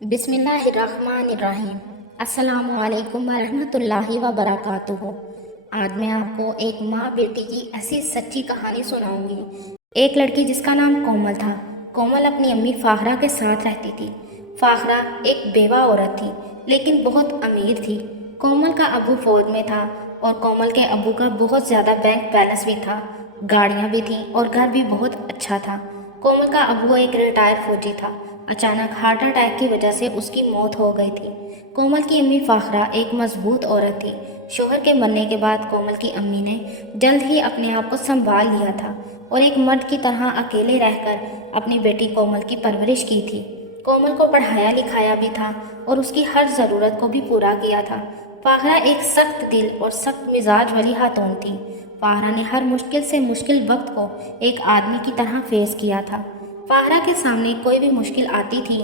बिस्मिल्लाहिर्रहमानिर्रहीम। अस्सलामुअलैकुम वरहमतुल्लाहि वबरकातुहू। आज मैं आपको एक माँ बेटी की ऐसी सच्ची कहानी सुनाऊंगी। एक लड़की जिसका नाम कोमल था। कोमल अपनी अम्मी फाखरा के साथ रहती थी। फाखरा एक बेवा औरत थी, लेकिन बहुत अमीर थी। कोमल का अब्बू फौज में था और कोमल के अब्बू का बहुत ज़्यादा बैंक बैलेंस भी था, गाड़ियाँ भी थीं और घर भी बहुत अच्छा था। कोमल का अब्बू एक रिटायर्ड फौजी था। अचानक हार्ट अटैक की वजह से उसकी मौत हो गई थी। कोमल की अम्मी फाखरा एक मजबूत औरत थी। शोहर के मरने के बाद कोमल की अम्मी ने जल्द ही अपने आप को संभाल लिया था और एक मर्द की तरह अकेले रहकर अपनी बेटी कोमल की परवरिश की थी। कोमल को पढ़ाया लिखाया भी था और उसकी हर ज़रूरत को भी पूरा किया था। फाखरा एक सख्त दिल और सख्त मिजाज वाली खातून थी। फाखरा ने हर मुश्किल से मुश्किल वक्त को एक आदमी की तरह फेस किया था। फाखरा के सामने कोई भी मुश्किल आती थी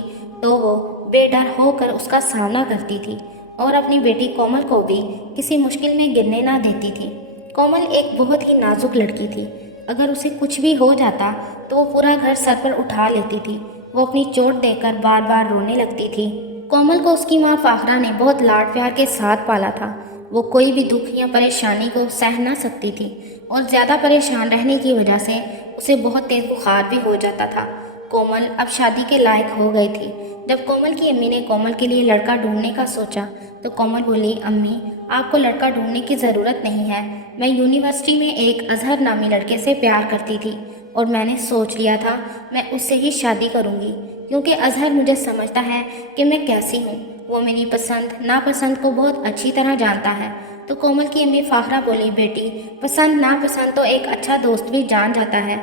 तो वो बेडर होकर उसका सामना करती थी और अपनी बेटी कोमल को भी किसी मुश्किल में गिरने ना देती थी। कोमल एक बहुत ही नाजुक लड़की थी। अगर उसे कुछ भी हो जाता तो वो पूरा घर सर पर उठा लेती थी। वो अपनी चोट देखकर बार बार रोने लगती थी। कोमल को उसकी माँ फाखरा ने बहुत लाड प्यार के साथ पाला था। वो कोई भी दुख या परेशानी को सह ना सकती थी और ज़्यादा परेशान रहने की वजह से उसे बहुत तेज बुखार भी हो जाता था। कोमल अब शादी के लायक हो गई थी। जब कोमल की अम्मी ने कोमल के लिए लड़का ढूंढने का सोचा तो कोमल बोली, अम्मी आपको लड़का ढूंढने की ज़रूरत नहीं है। मैं यूनिवर्सिटी में एक अजहर नामी लड़के से प्यार करती थी और मैंने सोच लिया था मैं उससे ही शादी करूंगी, क्योंकि अजहर मुझे समझता है कि मैं कैसी हूँ। वो मेरी पसंद नापसंद को बहुत अच्छी तरह जानता है। तो कोमल की अम्मी फाखरा बोली, बेटी पसंद नापसंद तो एक अच्छा दोस्त भी जान जाता है,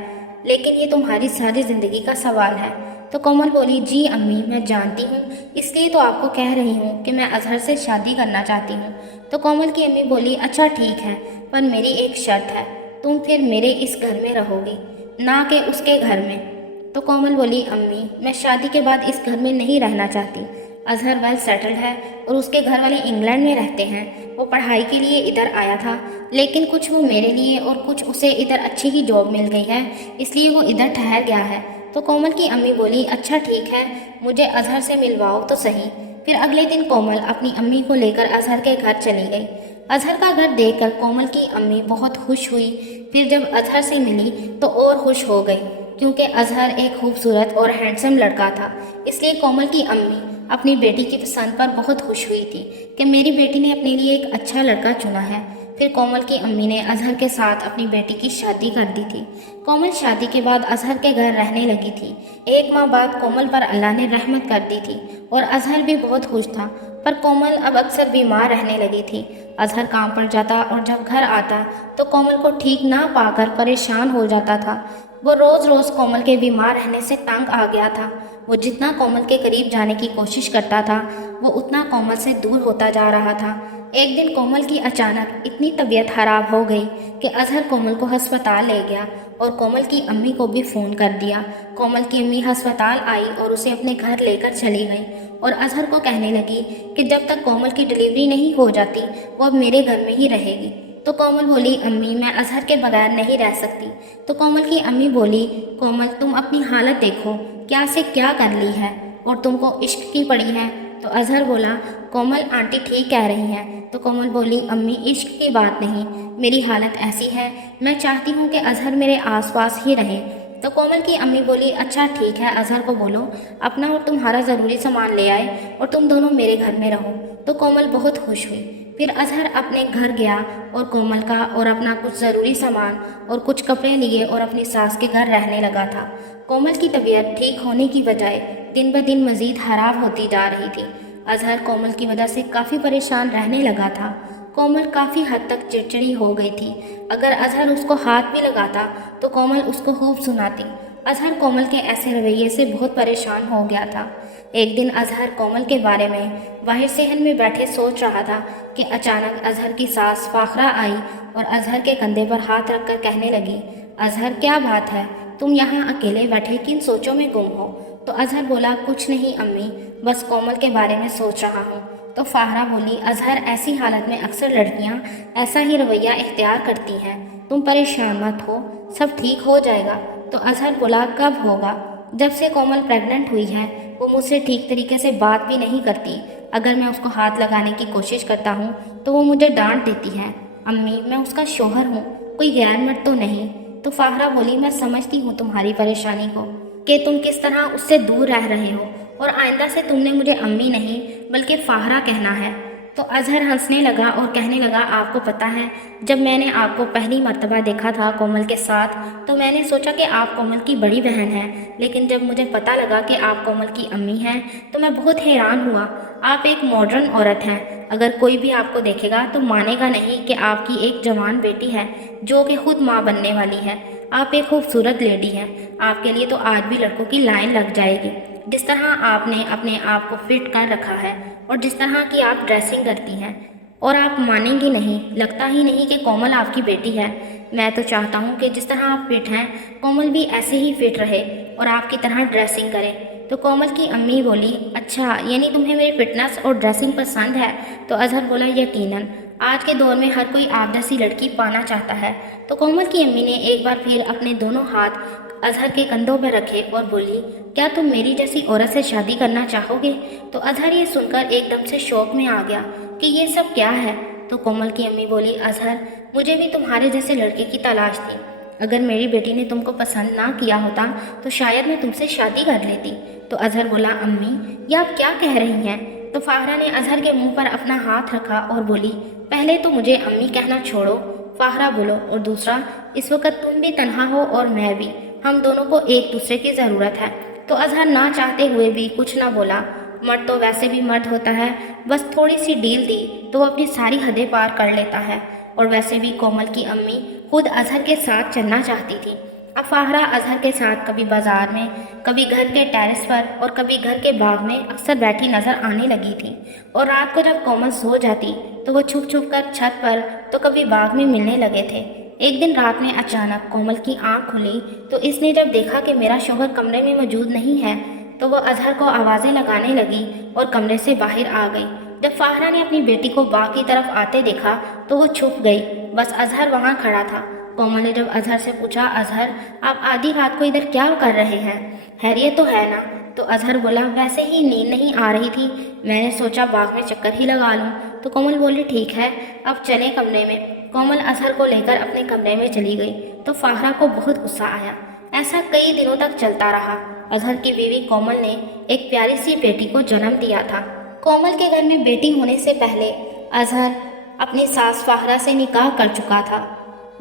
लेकिन ये तुम्हारी सारी ज़िंदगी का सवाल है। तो कोमल बोली, जी अम्मी मैं जानती हूँ, इसलिए तो आपको कह रही हूँ कि मैं अजहर से शादी करना चाहती हूँ। तो कोमल की अम्मी बोली, अच्छा ठीक है, पर मेरी एक शर्त है, तुम फिर मेरे इस घर में रहोगी, ना कि उसके घर में। तो कोमल बोली, अम्मी मैं शादी के बाद इस घर में नहीं रहना चाहती। अजहर वेल सेटल्ड है और उसके घर वाले इंग्लैंड में रहते हैं। वो पढ़ाई के लिए इधर आया था, लेकिन कुछ वो मेरे लिए और कुछ उसे इधर अच्छी ही जॉब मिल गई है, इसलिए वो इधर ठहर गया है। तो कोमल की अम्मी बोली, अच्छा ठीक है, मुझे अजहर से मिलवाओ तो सही। फिर अगले दिन कोमल अपनी अम्मी को लेकर अजहर के घर चली गई। अजहर का घर देखकर कोमल की अम्मी बहुत खुश हुई। फिर जब अजहर से मिली तो और खुश हो गई, क्योंकि अजहर एक खूबसूरत और हैंडसम लड़का था। इसलिए कोमल की अम्मी अपनी बेटी की पसंद पर बहुत खुश हुई थी कि मेरी बेटी ने अपने लिए एक अच्छा लड़का चुना है। फिर कोमल की अम्मी ने अजहर के साथ अपनी बेटी की शादी कर दी थी। कोमल शादी के बाद अजहर के घर रहने लगी थी। एक माह बाद कोमल पर अल्लाह ने रहमत कर दी थी और अजहर भी बहुत खुश था। पर कोमल अब अक्सर बीमार रहने लगी थी। अजहर काम पर जाता और जब घर आता तो कोमल को ठीक ना पाकर परेशान हो जाता था। वो रोज़ रोज़ कोमल के बीमार रहने से तंग आ गया था। वो जितना कोमल के करीब जाने की कोशिश करता था वो उतना कोमल से दूर होता जा रहा था। एक दिन कोमल की अचानक इतनी तबीयत खराब हो गई कि अजहर कोमल को अस्पताल ले गया और कोमल की अम्मी को भी फ़ोन कर दिया। कोमल की अम्मी अस्पताल आई और उसे अपने घर लेकर चली गई और अजहर को कहने लगी कि जब तक कोमल की डिलीवरी नहीं हो जाती वो अब मेरे घर में ही रहेगी। तो कोमल बोली, अम्मी मैं अजहर के बगैर नहीं रह सकती। तो कोमल की अम्मी बोली, कोमल तुम अपनी हालत देखो, क्या से क्या कर ली है और तुमको इश्क की पड़ी है। तो अजहर बोला, कोमल आंटी ठीक कह रही हैं। तो कोमल बोली, अम्मी इश्क की बात नहीं, मेरी हालत ऐसी है, मैं चाहती हूँ कि अजहर मेरे आसपास ही रहे। तो कोमल की अम्मी बोली, अच्छा ठीक है, अजहर को बोलो अपना और तुम्हारा ज़रूरी सामान ले आए और तुम दोनों मेरे घर में रहो। तो कोमल बहुत खुश हुई। फिर अजहर अपने घर गया और कोमल का और अपना कुछ ज़रूरी सामान और कुछ कपड़े लिए और अपनी सास के घर रहने लगा था। कोमल की तबीयत ठीक होने की बजाय दिन ब दिन मज़ीद खराब होती जा रही थी। अजहर कोमल की वजह से काफ़ी परेशान रहने लगा था। कोमल काफ़ी हद तक चिड़चिड़ी हो गई थी। अगर अजहर उसको हाथ भी लगाता तो कोमल उसको खूब सुनाती। अजहर कोमल के ऐसे रवैये से बहुत परेशान हो गया था। एक दिन अजहर कोमल के बारे में बाहर सहन में बैठे सोच रहा था कि अचानक अजहर की सास फाखरा आई और अजहर के कंधे पर हाथ रखकर कहने लगी, अजहर क्या बात है, तुम यहाँ अकेले बैठे किन सोचों में गुम हो। तो अजहर बोला, कुछ नहीं अम्मी, बस कोमल के बारे में सोच रहा हूँ। तो फाखरा बोली, अजहर ऐसी हालत में अक्सर लड़कियाँ ऐसा ही रवैया इख्तियार करती हैं, तुम परेशान मत हो, सब ठीक हो जाएगा। तो अजहर बोला, कब होगा, जब से कोमल प्रेग्नेंट हुई है वो मुझसे ठीक तरीके से बात भी नहीं करती। अगर मैं उसको हाथ लगाने की कोशिश करता हूँ तो वो मुझे डांट देती है। अम्मी, मैं उसका शौहर हूँ, कोई गैर मर्द तो नहीं। तो फाहरा बोली, मैं समझती हूँ तुम्हारी परेशानी को कि तुम किस तरह उससे दूर रह रहे हो, और आइंदा से तुमने मुझे अम्मी नहीं बल्कि फाहरा कहना है। तो अजहर हंसने लगा और कहने लगा, आपको पता है, जब मैंने आपको पहली मर्तबा देखा था कोमल के साथ तो मैंने सोचा कि आप कोमल की बड़ी बहन हैं, लेकिन जब मुझे पता लगा कि आप कोमल की अम्मी हैं तो मैं बहुत हैरान हुआ। आप एक मॉडर्न औरत हैं, अगर कोई भी आपको देखेगा तो मानेगा नहीं कि आपकी एक जवान बेटी है जो कि खुद माँ बनने वाली है। आप एक खूबसूरत लेडी हैं, आपके लिए तो आज भी लड़कों की लाइन लग जाएगी। जिस तरह आपने अपने आप को फिट कर रखा है और जिस तरह की आप ड्रेसिंग करती हैं, और आप मानेंगी नहीं, लगता ही नहीं कि कोमल आपकी बेटी है। मैं तो चाहता हूँ कि जिस तरह आप फिट हैं कोमल भी ऐसे ही फिट रहे और आपकी तरह ड्रेसिंग करे। तो कोमल की अम्मी बोली, अच्छा यानी तुम्हें मेरी फिटनेस और ड्रेसिंग पसंद है? तो अजहर बोला, यकीनन, आज के दौर में हर कोई आप जैसी लड़की पाना चाहता है। तो कोमल की अम्मी ने एक बार फिर अपने दोनों हाथ अजहर के कंधों पर रखे और बोली, क्या तुम मेरी जैसी औरत से शादी करना चाहोगे? तो अजहर ये सुनकर एकदम से शौक में आ गया कि ये सब क्या है। तो कोमल की अम्मी बोली, अजहर, मुझे भी तुम्हारे जैसे लड़के की तलाश थी। अगर मेरी बेटी ने तुमको पसंद ना किया होता तो शायद मैं तुमसे शादी कर लेती। तो अजहर बोला, अम्मी, ये आप क्या कह रही हैं? तो फाहरा ने अजहर के मुंह पर अपना हाथ रखा और बोली, पहले तो मुझे अम्मी कहना छोड़ो, फाहरा बोलो, और दूसरा, इस वक्त तुम भी तन्हा हो और मैं भी, हम दोनों को एक दूसरे की ज़रूरत है। तो अजहर ना चाहते हुए भी कुछ ना बोला। मर्द तो वैसे भी मर्द होता है, बस थोड़ी सी डील दी तो वो अपनी सारी हदें पार कर लेता है। और वैसे भी कोमल की अम्मी खुद अजहर के साथ चलना चाहती थी। अब फाहरा अजहर के साथ कभी बाजार में, कभी घर के टेरेस पर और कभी घर के बाग में अक्सर बैठी नजर आने लगी थी। और रात को जब कोमल सो जाती तो वो छुप छुप कर छत पर तो कभी बाग में मिलने लगे थे। एक दिन रात में अचानक कोमल की आंख खुली तो इसने जब देखा कि मेरा शौहर कमरे में मौजूद नहीं है तो वो अजहर को आवाज़ें लगाने लगी और कमरे से बाहर आ गई। जब फाहरा ने अपनी बेटी को बाग की तरफ आते देखा तो वो छुप गई, बस अजहर वहाँ खड़ा था। कोमल ने जब अजहर से पूछा, अजहर, आप आधी रात को इधर क्या कर रहे हैं, खैरियत तो है ना? तो अजहर बोला, वैसे ही नींद नहीं आ रही थी, मैंने सोचा बाग में चक्कर ही लगा लूं। तो कोमल बोली, ठीक है, अब चलें कमरे में। कोमल अजहर को लेकर अपने कमरे में चली गई तो फाहरा को बहुत गुस्सा आया। ऐसा कई दिनों तक चलता रहा। अजहर की बीवी कोमल ने एक प्यारी सी बेटी को जन्म दिया था। कोमल के घर में बेटी होने से पहले अजहर अपनी सास फाहरा से निकाह कर चुका था।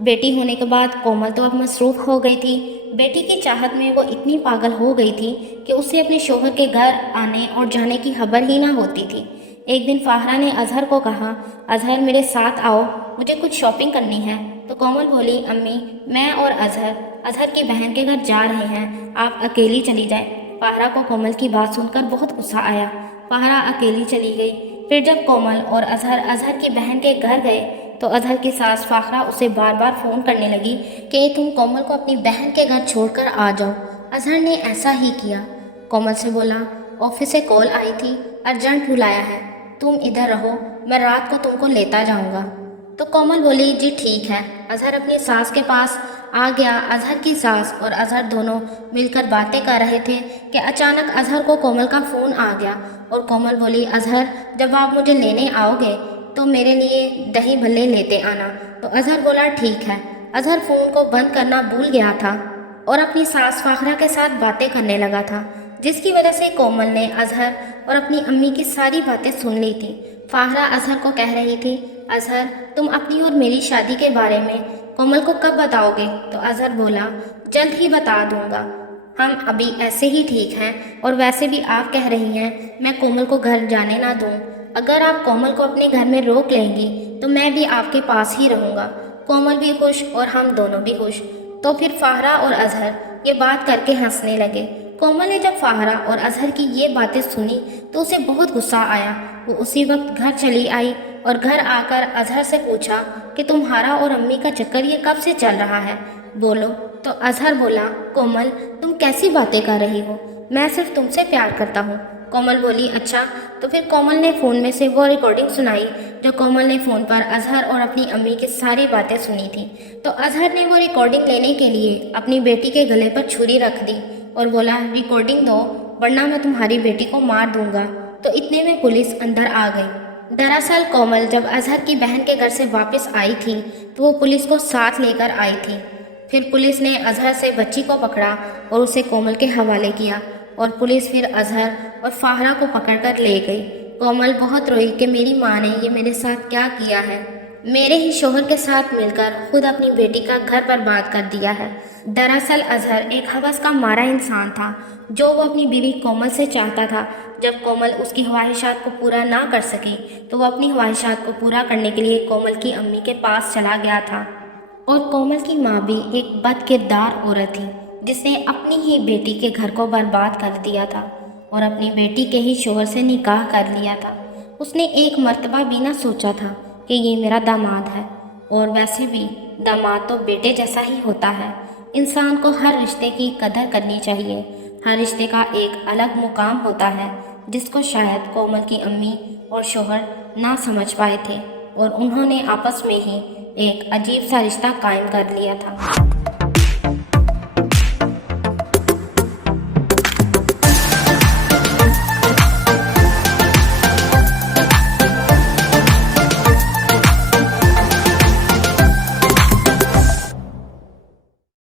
बेटी होने के बाद कोमल तो अब मसरूफ़ हो गई थी। बेटी की चाहत में वो इतनी पागल हो गई थी कि उससे अपने शौहर के घर आने और जाने की खबर ही ना होती थी। एक दिन फाहरा ने अजहर को कहा, अजहर, मेरे साथ आओ, मुझे कुछ शॉपिंग करनी है। तो कोमल बोली, अम्मी, मैं और अजहर की बहन के घर जा रहे हैं, आप अकेली चली जाए। फाहरा को कोमल की बात सुनकर बहुत गुस्सा आया। फाहरा अकेली चली गई। फिर जब कोमल और अजहर की बहन के घर गए तो अजहर की सास फाहरा उसे बार बार फ़ोन करने लगी कि तुम कोमल को अपनी बहन के घर छोड़कर आ जाओ। अजहर ने ऐसा ही किया। कोमल से बोला, ऑफिस से कॉल आई थी, अर्जेंट बुलाया है, तुम इधर रहो, मैं रात को तुमको लेता जाऊंगा। तो कोमल बोली, जी ठीक है। अजहर अपनी सास के पास आ गया। अजहर की सास और अजहर दोनों मिलकर बातें कर रहे थे कि अचानक अजहर को कोमल का फ़ोन आ गया और कोमल बोली, अजहर, जब आप मुझे लेने आओगे तो मेरे लिए दही भल्ले लेते आना। तो अजहर बोला, ठीक है। अजहर फ़ोन को बंद करना भूल गया था और अपनी सास फाहरा के साथ बातें करने लगा था, जिसकी वजह से कोमल ने अजहर और अपनी अम्मी की सारी बातें सुन ली थी। फाहरा अजहर को कह रही थी, अजहर, तुम अपनी और मेरी शादी के बारे में कोमल को कब बताओगे? तो अजहर बोला, जल्द ही बता दूंगा, हम अभी ऐसे ही ठीक हैं, और वैसे भी आप कह रही हैं मैं कोमल को घर जाने ना दूं। अगर आप कोमल को अपने घर में रोक लेंगी तो मैं भी आपके पास ही रहूँगा। कोमल भी खुश और हम दोनों भी खुश। तो फिर फाहरा और अजहर ये बात करके हंसने लगे। कोमल ने जब फाहरा और अजहर की ये बातें सुनी तो उसे बहुत गुस्सा आया। वो उसी वक्त घर चली आई और घर आकर अजहर से पूछा कि तुम्हारा और अम्मी का चक्कर ये कब से चल रहा है, बोलो। तो अजहर बोला, कोमल, तुम कैसी बातें कर रही हो, मैं सिर्फ तुमसे प्यार करता हूँ। कोमल बोली, अच्छा। तो फिर कोमल ने फ़ोन में से वो रिकॉर्डिंग सुनाई जो कोमल ने फ़ोन पर अजहर और अपनी अम्मी की सारी बातें सुनी थी। तो अजहर ने वो रिकॉर्डिंग लेने के लिए अपनी बेटी के गले पर छुरी रख दी और बोला, रिकॉर्डिंग दो, ورنہ میں تمہاری بیٹی کو مار دوں گا۔ تو اتنے میں پولیس اندر آ گئی۔ دراصل کومل جب اظہر کی بہن کے گھر سے واپس آئی تھی تو وہ پولیس کو ساتھ لے کر آئی تھی۔ پھر پولیس نے اظہر سے بچی کو پکڑا اور اسے کومل کے حوالے کیا، اور پولیس پھر اظہر اور فاہرہ کو پکڑ کر لے گئی۔ کومل بہت روئی کہ میری ماں نے یہ میرے ساتھ کیا کیا ہے، میرے ہی شوہر کے ساتھ مل کر خود اپنی بیٹی کا گھر برباد کر دیا ہے۔ دراصل اظہر ایک ہوس کا مارا انسان تھا جو وہ اپنی بیوی کومل سے چاہتا تھا۔ جب کومل اس کی خواہشات کو پورا نہ کر سکی تو وہ اپنی خواہشات کو پورا کرنے کے لیے کومل کی امی کے پاس چلا گیا تھا۔ اور کومل کی ماں بھی ایک بد کردار عورت تھی جس نے اپنی ہی بیٹی کے گھر کو برباد کر دیا تھا اور اپنی بیٹی کے ہی شوہر سے نکاح کر لیا تھا۔ اس نے ایک مرتبہ بھی نہ سوچا تھا کہ یہ میرا داماد ہے، اور ویسے بھی داماد تو بیٹے جیسا ہی ہوتا ہے۔ انسان کو ہر رشتے کی قدر کرنی چاہیے۔ ہر رشتے کا ایک الگ مقام ہوتا ہے جس کو شاید کومل کی امی اور شوہر نہ سمجھ پائے تھے، اور انہوں نے آپس میں ہی ایک عجیب سا رشتہ قائم کر لیا تھا۔